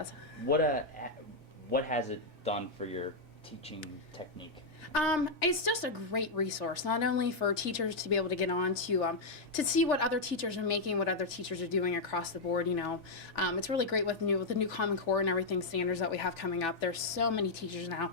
That's What what has it done for your teaching technique? It's just a great resource, not only for teachers to be able to get on to see what other teachers are making, what other teachers are doing across the board. It's really great with the new Common Core and everything standards that we have coming up. There's so many teachers now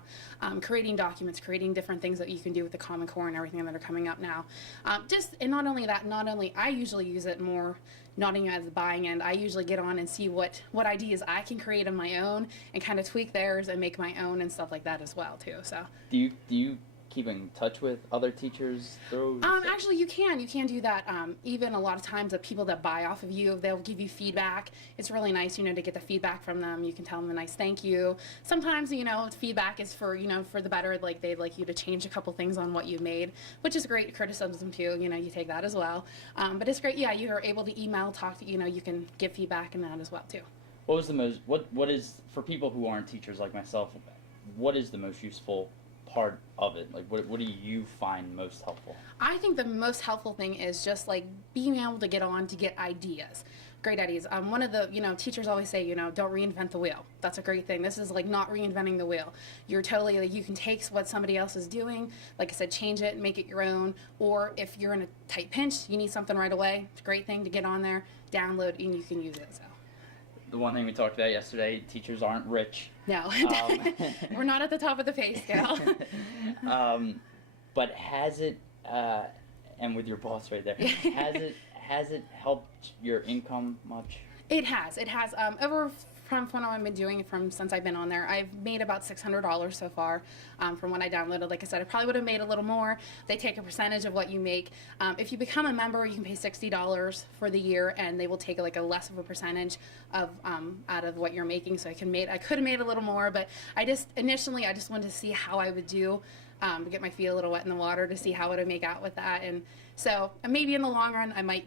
creating documents, creating different things that you can do with the Common Core and everything that are coming up now. And not only that, not only I usually use it more. Not even as the buying end, I usually get on and see what ideas I can create on my own and kind of tweak theirs and make my own and stuff like that as well too. So Do you keep in touch with other teachers through? actually, you can do that. Even a lot of times, the people that buy off of you, they'll give you feedback. It's really nice, to get the feedback from them. You can tell them a nice thank you. Sometimes, feedback is for for the better. Like they'd like you to change a couple things on what you made, which is great. Criticism too. You take that as well. But it's great. Yeah, you are able to email, talk to. You can give feedback in that as well too. What was the most? What is, for people who aren't teachers like myself? What is the most useful part of it? Like, what do you find most helpful? I think the most helpful thing is just like being able to get on to get ideas, great ideas. One of the teachers always say don't reinvent the wheel. That's a great thing. This is like not reinventing the wheel. You're totally like, you can take what somebody else is doing, like I said, change it and make it your own. Or if you're in a tight pinch, you need something right away. It's a great thing to get on there, download, and you can use it. So. The one thing we talked about yesterday: teachers aren't rich. No, we're not at the top of the pay scale. But has it, and with your boss right there, has it helped your income much? It has. It has. Over from when I've been doing it since I've been on there, I've made about $600 so far from when I downloaded. Like I said, I probably would have made a little more. They take a percentage of what you make. If you become a member, you can pay $60 for the year, and they will take like a less of a percentage of out of what you're making. So I could have made a little more, but initially I just wanted to see how I would do. To get my feet a little wet in the water to see how I would make out with that, and so maybe in the long run I might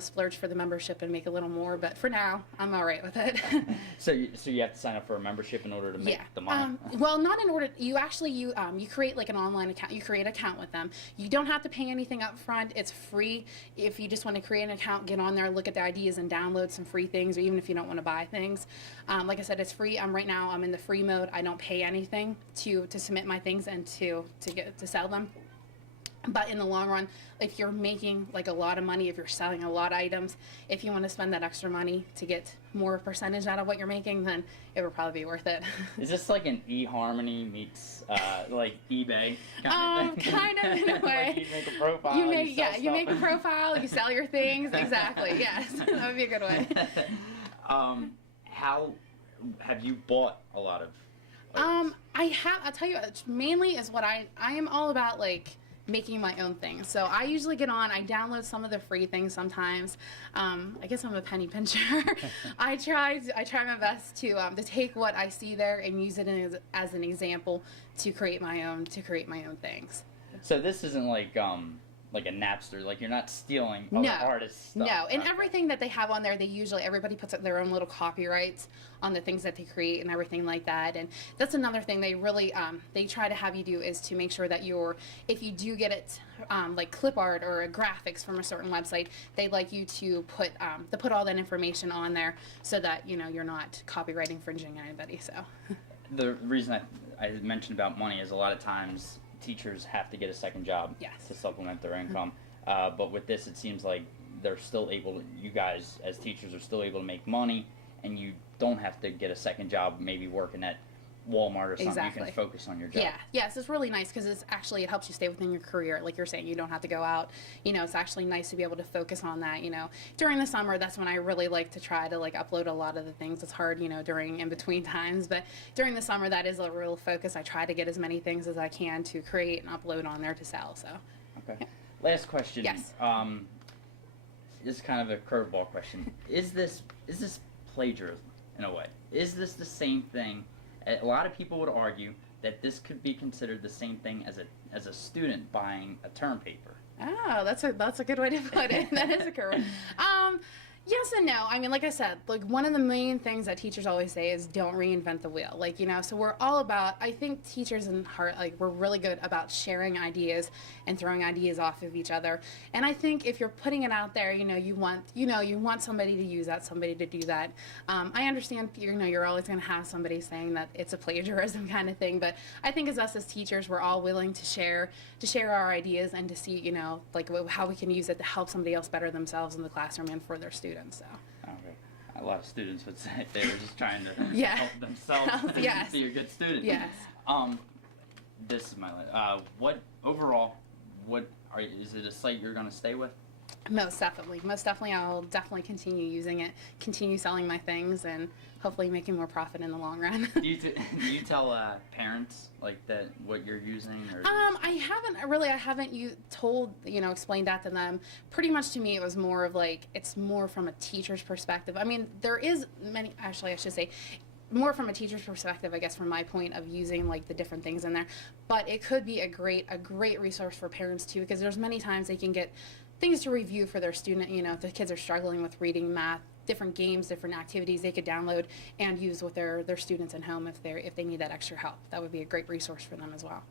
splurge for the membership and make a little more, but for now, I'm all right with it. So you have to sign up for a membership in order to make the money? Well, not in order. You actually, you create like an online account. You create an account with them. You don't have to pay anything up front. It's free. If you just want to create an account, get on there, look at the ideas, and download some free things, or even if you don't want to buy things. Like I said, it's free. Right now, I'm in the free mode. I don't pay anything to submit my things and to sell them. But in the long run, if you're making like a lot of money, if you're selling a lot of items, if you want to spend that extra money to get more percentage out of what you're making, then it would probably be worth it. Is this like an eHarmony meets like eBay kind of thing? Kind of in a way. Like you make a profile. You make a profile, you sell your things. Exactly. Yes, that would be a good way. How have you bought a lot of items? I have. I'll tell you, mainly is what I am all about, like making my own things. So I usually get on, I download some of the free things sometimes. I guess I'm a penny pincher. I try my best to take what I see there and use it as an example to create my own things. So this isn't like a Napster, like you're not stealing other artists' stuff. No, and everything that they have on there, everybody puts up their own little copyrights on the things that they create and everything like that. And that's another thing they really they try to have you do, is to make sure that if you do get it like clip art or graphics from a certain website, they'd like you to put all that information on there so that you're not copyright infringing anybody. So the reason I mentioned about money is a lot of times teachers have to get a second job to supplement their income. But with this, it seems like they're still able to, you guys as teachers are still able to make money, and you don't have to get a second job, maybe working at Walmart or something. Exactly. You can focus on your job. Yeah, yes, it's really nice because it helps you stay within your career. Like you're saying, you don't have to go out. It's actually nice to be able to focus on that. During the summer, that's when I really like to try to upload a lot of the things. It's hard, during in between times, but during the summer, that is a real focus. I try to get as many things as I can to create and upload on there to sell. So. Okay. Yeah. Last question. Yes. This is kind of a curveball question. Is this plagiarism in a way? Is this the same thing? A lot of people would argue that this could be considered the same thing as a student buying a term paper. Oh, that's a good way to put it. That is a curve. Yes and no. I mean, like I said, like one of the main things that teachers always say is don't reinvent the wheel. Like, you know, so we're all about, I think teachers in heart, like we're really good about sharing ideas and throwing ideas off of each other. And I think if you're putting it out there, you want somebody to use that, somebody to do that. I understand, you're always going to have somebody saying that it's a plagiarism kind of thing, but I think as us as teachers, we're all willing to share our ideas and to see, like how we can use it to help somebody else better themselves in the classroom and for their students. So. Okay. A lot of students would say they were just trying to Yeah. help themselves Yes. be a good student. Yes. This is my what overall, is it a site you're going to stay with? Most definitely. I'll definitely continue using it, continue selling my things, and hopefully making more profit in the long run. Do you tell parents like that what you're using? Or I haven't explained that to them. Pretty much to me, it was more of like, it's more from a teacher's perspective. I mean, there is I should say, more from a teacher's perspective, I guess, from my point of using like the different things in there. But it could be a great resource for parents too, because there's many times they can get things to review for their student. If the kids are struggling with reading, math, different games, different activities they could download and use with their students at home if they need that extra help. That would be a great resource for them as well.